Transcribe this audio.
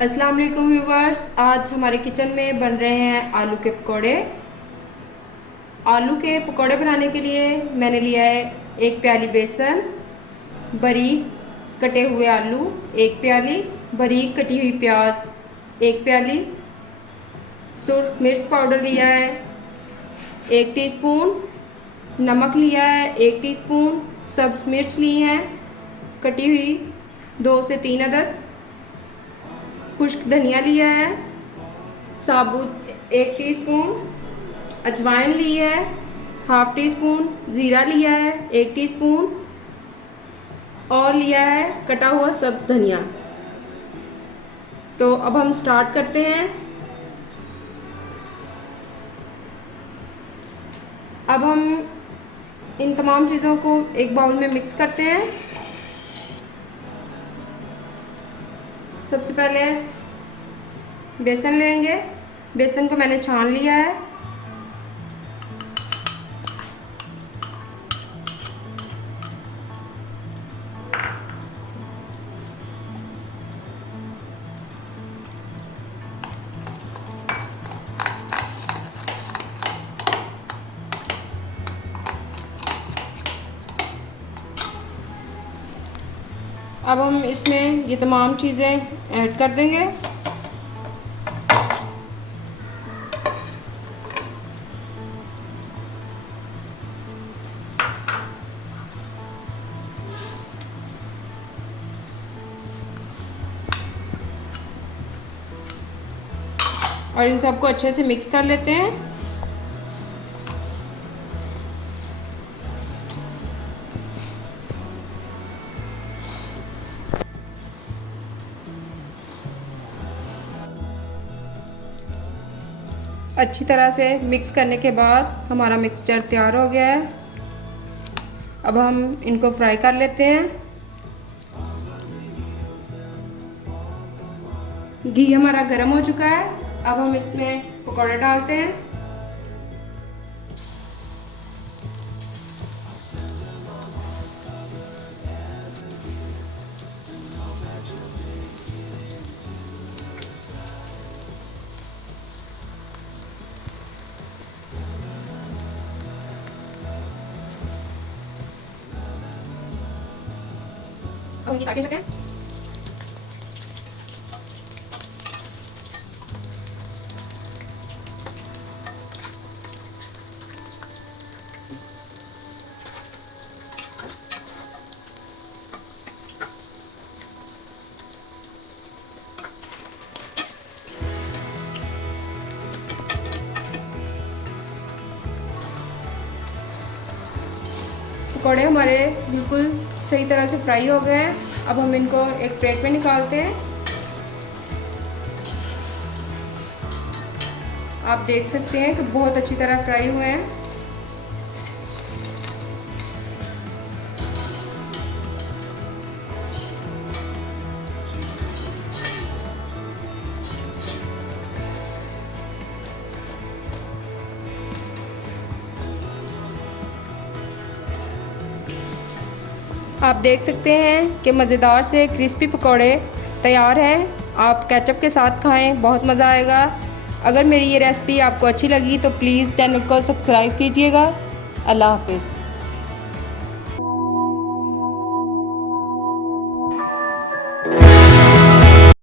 अस्सलाम वालेकुम व्यूवर्स, आज हमारे किचन में बन रहे हैं आलू के पकोड़े। आलू के पकोड़े बनाने के लिए मैंने लिया है 1 प्याली बेसन, बारीक कटे हुए आलू 1 प्याली, बारीक कटी हुई प्याज 1 प्याली, सुरख मिर्च पाउडर लिया है 1 टीस्पून, नमक लिया है 1 टीस्पून, सब्ज़ मिर्च ली हैं कटी हुई 2 से 3 अदद, खुश्क धनिया लिया है साबुत 1 टीस्पून, अजवाइन ली है हाफ़ टी स्पून, ज़ीरा लिया है 1 टीस्पून और लिया है कटा हुआ सब्ज़ धनिया। तो अब हम स्टार्ट करते हैं। अब हम इन तमाम चीज़ों को एक बाउल में मिक्स करते हैं। सबसे पहले बेसन लेंगे। बेसन को मैंने छान लिया है। अब हम इसमें ये तमाम चीज़ें ऐड कर देंगे। और इन सबको अच्छे से मिक्स कर लेते हैं। अच्छी तरह से मिक्स करने के बाद हमारा मिक्सचर तैयार हो गया है। अब हम इनको फ्राई कर लेते हैं। घी हमारा गर्म हो चुका है। अब हम इसमें पकौड़े डालते हैं। अब ये साइड हैं। पकौड़े हमारे बिल्कुल सही तरह से फ्राई हो गए हैं। अब हम इनको एक प्लेट में निकालते हैं। आप देख सकते हैं कि बहुत अच्छी तरह फ्राई हुए हैं। आप देख सकते हैं कि मज़ेदार से क्रिस्पी पकोड़े तैयार हैं। आप केचप के साथ खाएं, बहुत मज़ा आएगा। अगर मेरी ये रेसिपी आपको अच्छी लगी तो प्लीज़ चैनल को सब्सक्राइब कीजिएगा। अल्लाह हाफ़िज़।